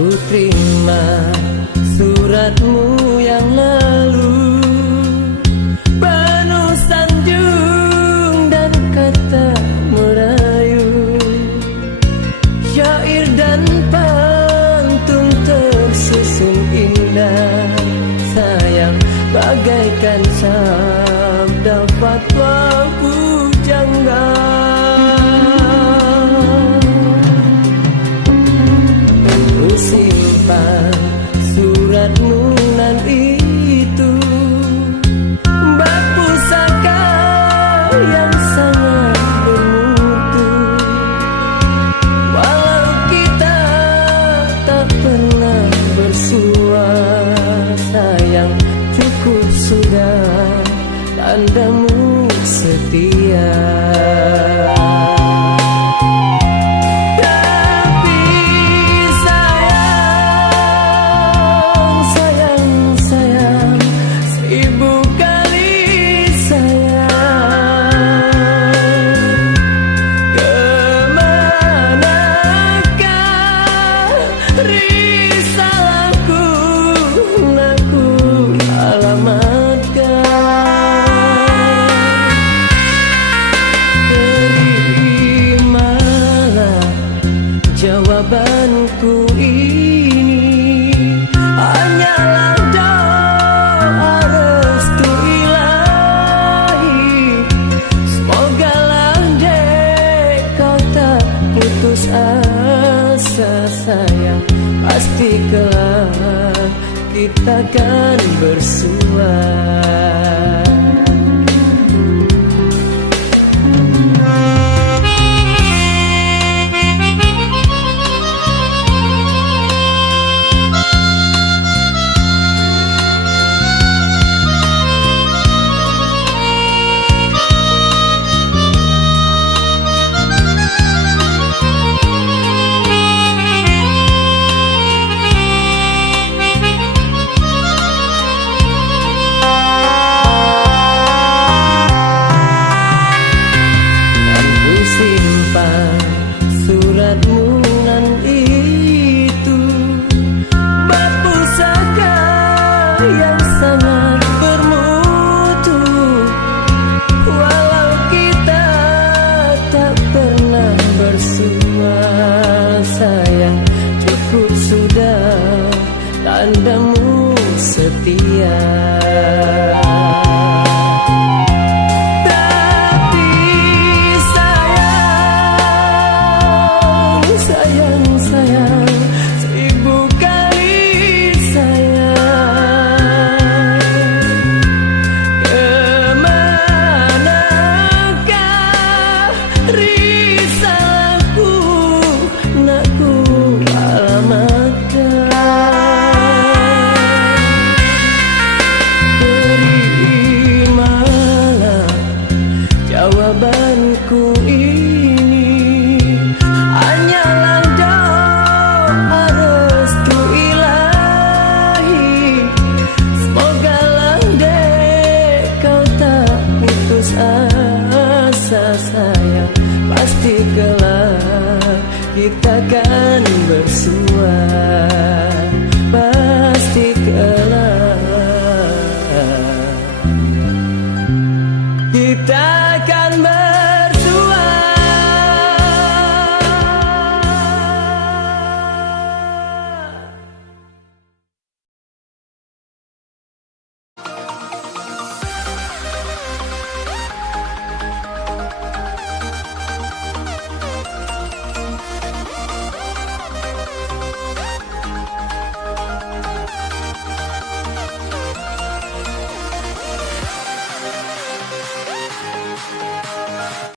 Ku terima suratmu yang lalu, penuh sanjung dan kata merayu, syair dan pantun tersusun indah. Sayang bagaikan sabda fatwa pujangga. Simpan suratmu nan itu, berpusaka yang sangat bermutu. Walau kita tak pernah bersua, sayang cukup sudah tandamu setia. Jawabanku ini hanyalah doa restu ilahi. Semogalah dek kau tak putus asa, sayang. Pasti kelak kita kan